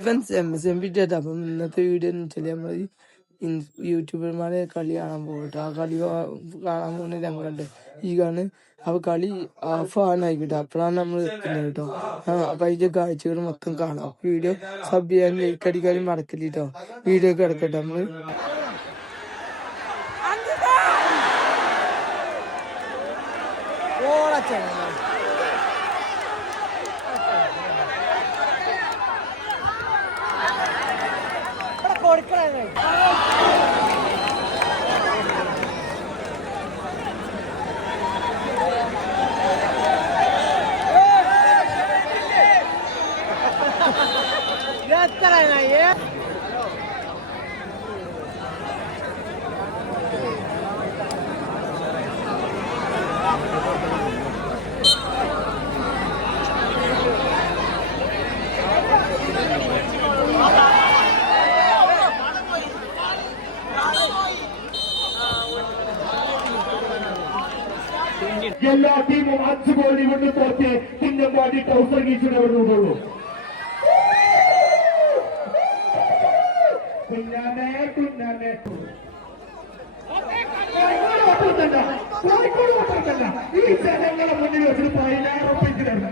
Events MSMPT അപ്പം ഇന്നത്തെ video എന്ന് വെച്ചാൽ നമ്മൾ യൂട്യൂബർമാരെ കളി കാണാൻ പോകട്ടെ. ആ കളി കാണാൻ പോകുന്ന ഞങ്ങളുണ്ട് ഈ കാണുന്ന അപ്പൊ കളി ആയിക്കോട്ടെ. അപ്പോഴാണ് നമ്മൾ എത്തുന്നത് കേട്ടോ. അപ്പൊ അതിന്റെ കാഴ്ചകൾ മൊത്തം കാണാം. വീഡിയോ സബ് ചെയ്യാൻ ലൈക്ക് അടിക്കാനും മറക്കില്ല കേട്ടോ. വീഡിയോ ഒക്കെ എടുക്കട്ടെ നമ്മള്. എല്ലാ ടീമും 5 ഗോളിന് കൊണ്ട് തോറ്റ് കുഞ്ഞമ്പാടി ടൗസർ ഗീച്ചിനെ വിടുന്നുള്ളൂ. കുഞ്ഞാനെ കുഞ്ഞാനെ ഈ ജനങ്ങളെ മുന്നിൽ വെച്ചിട്ട് 10,000 ഉറപ്പിച്ചിട്ടുണ്ട്.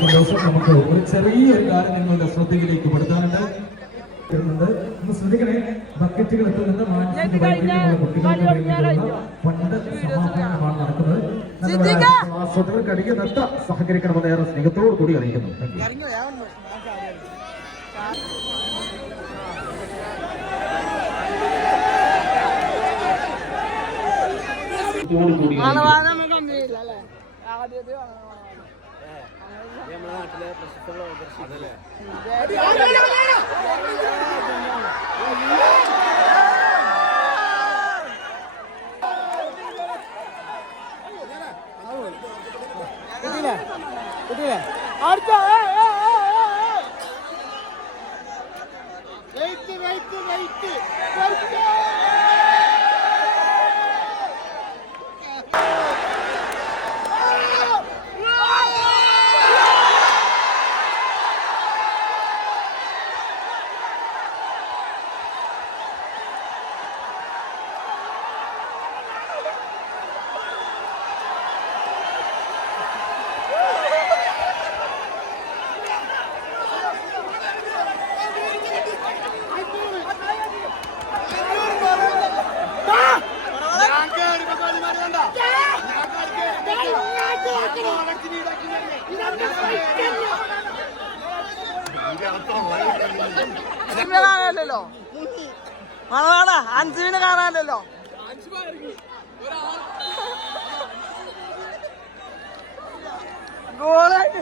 സന്തോഷം. നമുക്ക് ഒരു ചെറിയൊരു കാര്യം നിങ്ങളുടെ ശ്രദ്ധയിലേക്ക് പെടുത്താനുണ്ട്. ഒന്ന് ശ്രദ്ധിക്കണേ, ബക്കറ്റുകൾ എത്തുന്നത് മാനസിക വൈകല്യമുള്ള കുട്ടികൾക്ക് വേണ്ടിയുള്ള ഫണ്ട് സമാഹരണമാണ് നടക്കുന്നത്. ആസ്വാദകർക്ക് അധികം നൃത്ത സഹകരിക്കണമെന്ന് ഏറെ സ്നേഹത്തോടു കൂടി അറിയിക്കുന്നു. നമ്മുടെ നാട്ടിലെ പ്രശസ്ത അതല്ലേ കാണാനല്ലോ മണവാള 5 കാണാനല്ലോ. ഗോളായിട്ട്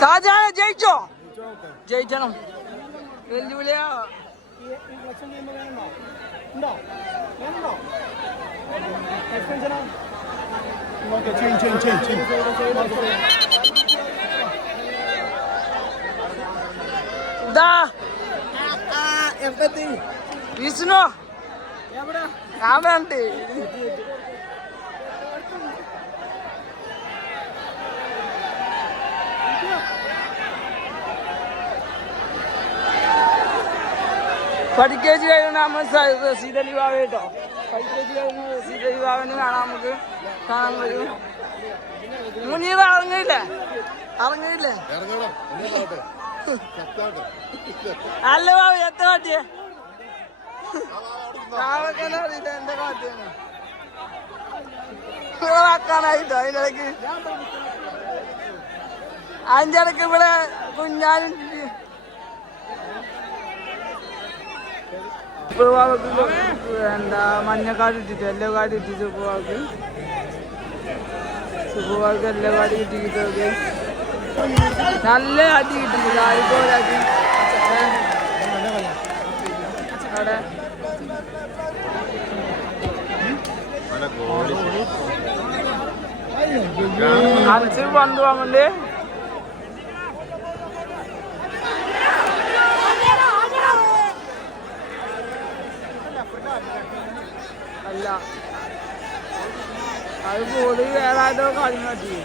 സാജാന ജയിച്ചോ? ജയിക്കണം. വെല്ലുവിളിയാ. വിഷ്ണു കാമണ്ട് പഠിക്കേജ് കഴിയുന്ന റസീദലി ബാബ കേട്ടോ. പഠിക്കേജ് കഴിയുന്ന റസീദലി ബാബന് കാണാൻ നമുക്ക് കാണാൻ വരും. മുനീർ ഇറങ്ങിയില്ലേ? അല്ല ബാബു എത്ര കാട്ടിയേ? അറിയില്ല എന്റെ കാട്ടിയാണ്. ആക്കാനായിട്ടോ അതിനിടയ്ക്ക് അതിൻ്റെ ഇടയ്ക്ക് ഇവിടെ കുഞ്ഞാനും എന്താ മഞ്ഞക്കാട് ഇട്ടിട്ട് എല്ലാ കാട് ഇട്ടിട്ട് സുപ്പുവാൾക്ക് എല്ലാ കാട് കിട്ടിക്കിട്ടൊക്കെ നല്ല അടി കിട്ടുന്നില്ല ആയിക്കോലാക്കി അവിടെ അഞ്ച് പന്ത് വാങ്ങണ്ടേ അല്ല അത് ബോളി വേറെ ആരോ കളി മാറ്റി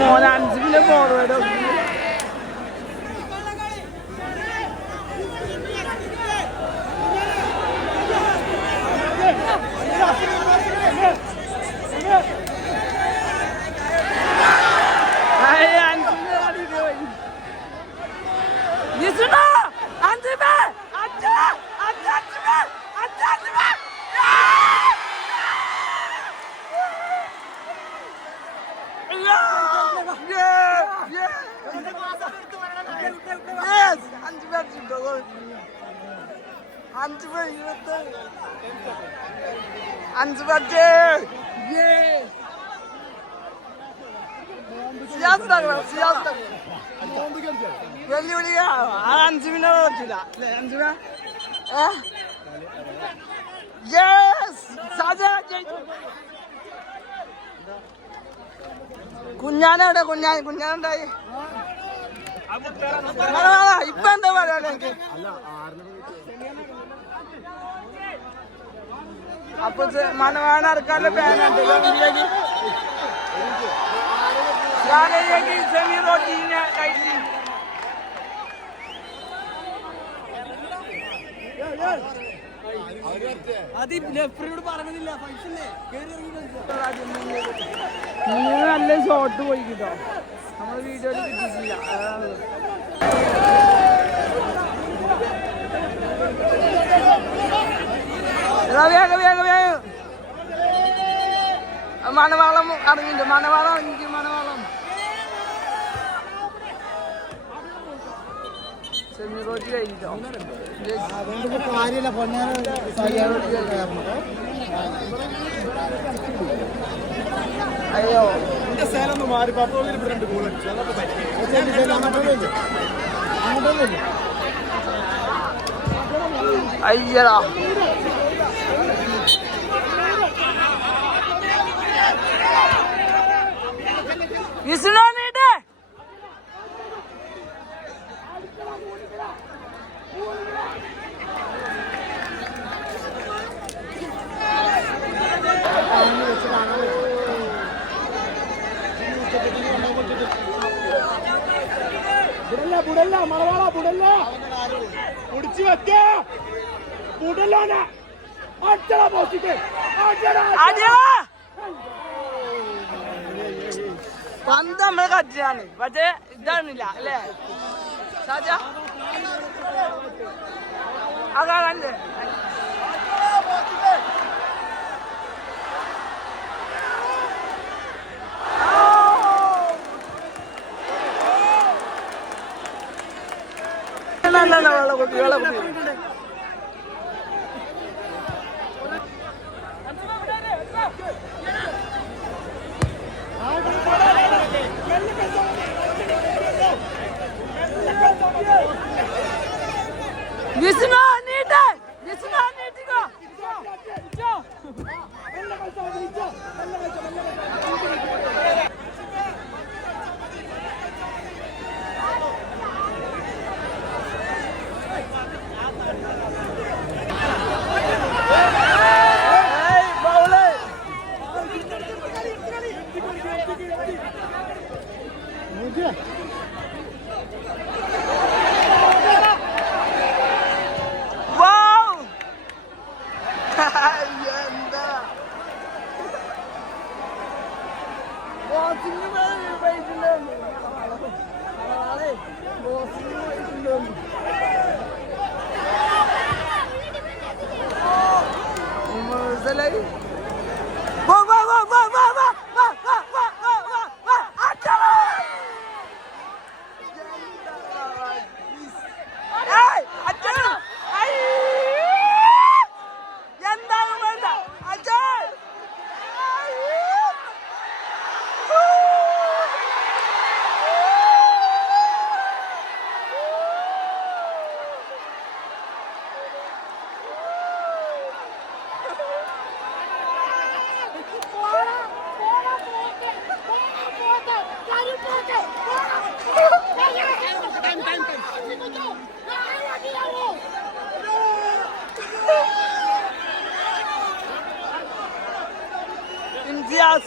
മോനെ 5 ഫോർവേഡ് അഞ്ച് പറ്റേ വെല്ലുവിളി 5 മിനിറ്റ് പറ്റില്ല 5 കുഞ്ഞാനവിടെ കുഞ്ഞാനുണ്ടായി ഇപ്പൊ എന്താ പറയാ എനിക്ക് അപ്പൊ മനവാന ഇറക്കാനുള്ള പ്ലാനുണ്ട് സെമി റോട്ടീനെ കഴിച്ച് നല്ല ഷോട്ട് പോയി കിട്ടോ നമ്മള് വീഡിയോയിൽ കിട്ടിയിട്ടില്ല വേഗം വേഗം വേഗം മണവാളം ഇറങ്ങിണ്ട് മണവാളം എനിക്ക് മണവാളം സെമി റോട്ടി കഴിഞ്ഞിട്ടോ അയ്യോ അയ്യടാ വിഷ്ണുനീടെ ബുടല്ല മണവാള ബുടല്ല കുടിച്ചു വെക്കേ ബുടല്ലോനെ അടിച്ചടാ പോസ്റ്റ് പന്ത് നമ്മളെ കട്ടിലാണ് പക്ഷേ ഇതാണില്ല അല്ലേ സാജ അതാണല്ലേ വെള്ളം കുട്ടി വെള്ളം കുട്ടി എന്താ ബോസിന് പോയിട്ടുണ്ടോ ബോസിന് പോയിട്ടുണ്ടോ വാ വാ വാ വാ വാ വാ വാ വാ വാ വാ വാ വാ അച്ഛാ ഏയ് അച്ഛാ ഐ എന്താണ് വേണ്ട അച്ഛാ imtiaz.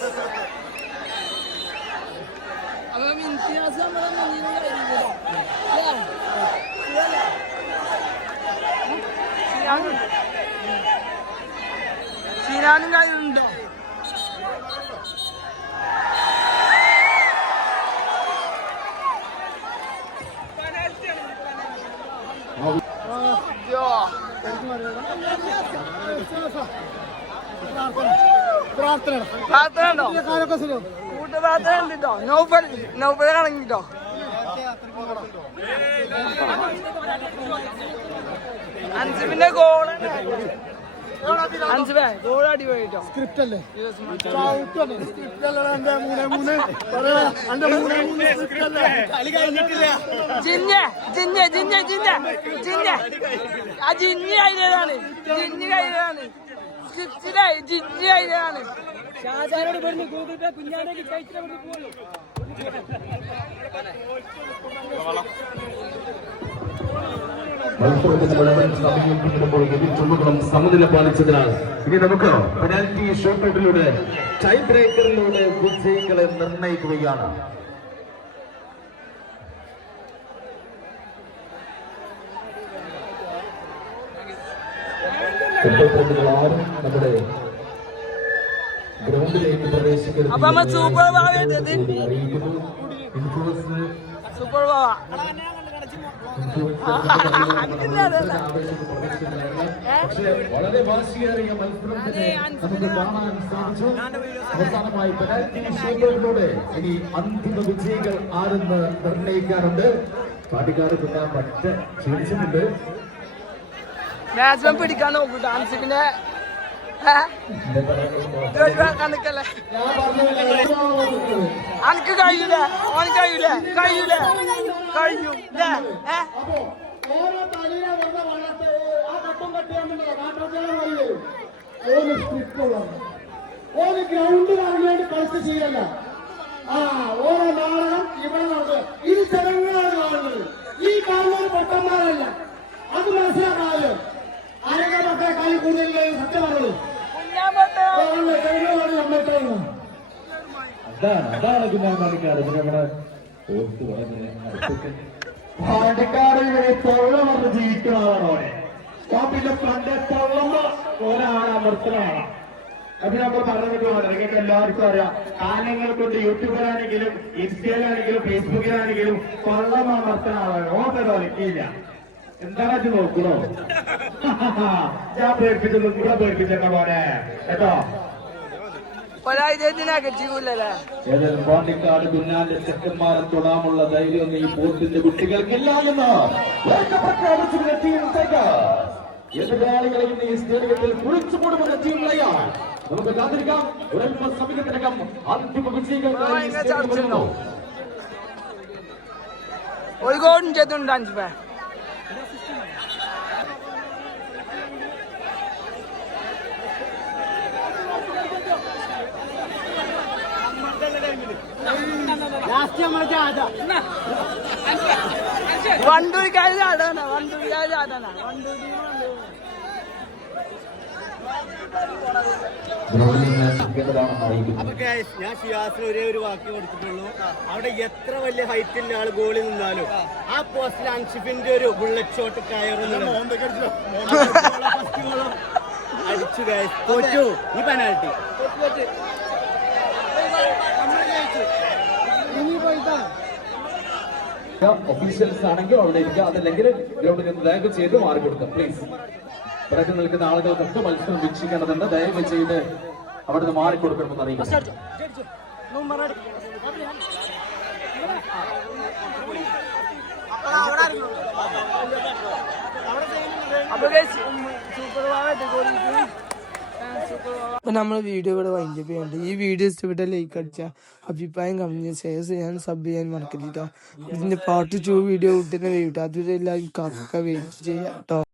Adam imtiyaz ama Sinan'ın kayında. പ്രാർത്ഥന കൂട്ട പ്രാർത്ഥന ഉണ്ട് കേട്ടോ നൗഫലാണെങ്കിട്ടോ അൻസിബിന്റെ ഗോൾ അൻസിബേ ഗോൾ അടിപൊളിട്ടോ സ്ക്രിപ്റ്റ് അല്ലേ ജിന്നെ ജിന്നെ ജിന്നെ ജിന്നെ ജിന്നെ ആ ജിന്നി കഴിഞ്ഞതാണ് ജിന്നി കഴിഞ്ഞതാണ് സ്ക്രിപ്റ്റിലായി ജിന്നി കഴിഞ്ഞതാണ് ഷാജാനോട് പറഞ്ഞു ഗൂഗിൾ പേ കുഞ്ഞാനേക്ക് ചൈത്ര പോകുള്ളൂ മത്സരത്തിന് മുഴുവൻ സമയം പിന്നിടുമ്പോൾ ചുമകളും സമനില പാലിച്ചതിനാൽ ഇനി നമുക്ക് പെനാൽറ്റി ഷൂട്ടൗട്ടിലൂടെ ടൈം ബ്രേക്കറിലൂടെ വിജയികളെ നിർണയിക്കുകയാണ്. ആരും നമ്മുടെ ഗ്രൗണ്ടിലേക്ക് പ്രവേശിക്കുന്നത് സൂപ്പർ സൂപ്പർ വളരെ വാശിയേറിയ മത്സരത്തിന് നമുക്ക് കാണാൻ സാധിച്ചു. അവസാനമായി പെനാൽറ്റി ഷൂട്ടൗട്ടിലൂടെ ഇനി അന്തിമ വിജയികൾ ആരെന്ന് നിർണയിക്കാറുണ്ട്. പാട്ടിക്കാർ പിന്നെ മറ്റ് ക്ഷണിച്ചിട്ടുണ്ട്. മാക്സിമം പിടിക്കാൻ നോക്കൂ ഡാൻസിന്റെ അനക്ക് കഴിയൂലേ ഓൻ കഴിയൂലേ കഴിയൂലേ കഴിയൂലേ ഓരോ തലയിലെ വന്ന വെള്ളത്തെ ആ കട്ടും കട്ടിയാണെന്നുള്ളത് ഓരോ ഗ്രൗണ്ട് വാങ്ങിയാണ്ട് കളിച്ച് ചെയ്യല്ല. ആ ഓരോ നാടകം ഇവിടെ നടക്കുക. ഇത് ജനങ്ങളാണ് കാണുന്നത്. ഈ കാണുന്നത് പൊട്ടന്മാരല്ല. അത് മനസ്സിലാക്കാമല്ലോ. ആരെങ്കിലും മക്കളെ കളി കൂടുതൽ സത്യം പറഞ്ഞത് അതാണ് കുഞ്ഞാമ്പാടിക്കാർ നമ്മുടെ പാണ്ടിക്കാരിൽ തൊള്ള പറഞ്ഞ് ജീവിക്കുന്ന ആളാണ് ഓനെ. പിന്നെ പണ്ടേ തൊള്ളുമ്പോ ഒരാളെ അമർത്തലാണ്. അത് നമ്മൾ പറഞ്ഞിട്ട് നിങ്ങൾക്ക് എല്ലാവർക്കും അറിയാം. കാലങ്ങൾ കൊണ്ട് യൂട്യൂബിലാണെങ്കിലും ഇൻസ്റ്റയിലാണെങ്കിലും ഫേസ്ബുക്കിലാണെങ്കിലും കൊള്ളം അമർത്തുന്ന ആളാണ്. ഓപ്പോ ഒലക്കിയില്ല. എന്താണ് നോക്കണോ? ഞാൻ പേടിപ്പിച്ചത് കൂടെ പേടിപ്പിച്ചേക്ക പോലെ കേട്ടോ. ഏതായാലും പാണ്ടിക്കാട് കുഞ്ഞാന്റെ ചെക്കന്മാരെ തൊടാമുള്ള ധൈര്യം ഈ ബോട്ടിന്റെ കുട്ടികൾക്കില്ല എന്ന് പ്രഖ്യാപിച്ചിരുന്ന ടീം എതിരാളികളെ ഇന്ന് ഈ സ്റ്റേഡിയത്തിൽ കുളിച്ചു കൂടുമെന്ന ടീം ലയാൻ. നമുക്ക് കാത്തിരിക്കാം. ഒരൽപ്പ സമയത്തിനകം അന്തിമ വിജയികൾക്കായി ഒരു ഗോളും ചെയ്തിട്ടുണ്ട് അഞ്ച് പേ. വണ്ടൂരിക്കാർ ചാടാനാ വണ്ടൂരിക്കാർ ചാടാനാ വണ്ടൂരി ഞാൻ ഷിയാസിന് ഒരേ ഒരു വാക്ക് കൊടുത്തിട്ടുള്ളൂ. അവിടെ എത്ര വലിയ ഹൈറ്റിൽ ആൾ ഗോളിൽ നിന്നാലും ആ പോസ്റ്റിൽ അൻഷിഫിന്റെ ഒരു ബുള്ളറ്റ് ഷോട്ട് കയറുന്നുണ്ട്. ജയിച്ചു guys. തോറ്റു ഈ പെനാൽറ്റി. ഒഫീഷ്യൽസ് ആണെങ്കിൽ അവിടെ ഇരിക്കുക, അതല്ലെങ്കിൽ ഗ്രൗണ്ടിൽ നിന്ന് ദയവ് ചെയ്ത് മാറി കൊടുക്കുക പ്ലീസ്. പിറകു നിൽക്കുന്ന ആളുകൾക്കൊക്കെ മത്സരം വീക്ഷിക്കേണ്ടതുണ്ട്, ദയവ് ചെയ്ത് അവിടെ നിന്ന് മാറി കൊടുക്കണമെന്ന് അറിയിക്കുന്നു. അപ്പൊ നമ്മളെ വീഡിയോ ഇവിടെ വൈൻഡപ്പ് ചെയ്യുന്നുണ്ട്. ഈ വീഡിയോ ഇഷ്ടപ്പെട്ട ലൈക്ക് അടിച്ചാൽ അഭിപ്രായം കമന്റ് ഷെയർ ചെയ്യാൻ സബ് ചെയ്യാൻ മറക്കരുത് കേട്ടോ. ഇതിന്റെ പാർട്ട് 2 വീഡിയോ ഉടനെ വരും. അതുവരെ എല്ലാവരും കാക്ക വെയിറ്റ് ചെയ്യാം കേട്ടോ.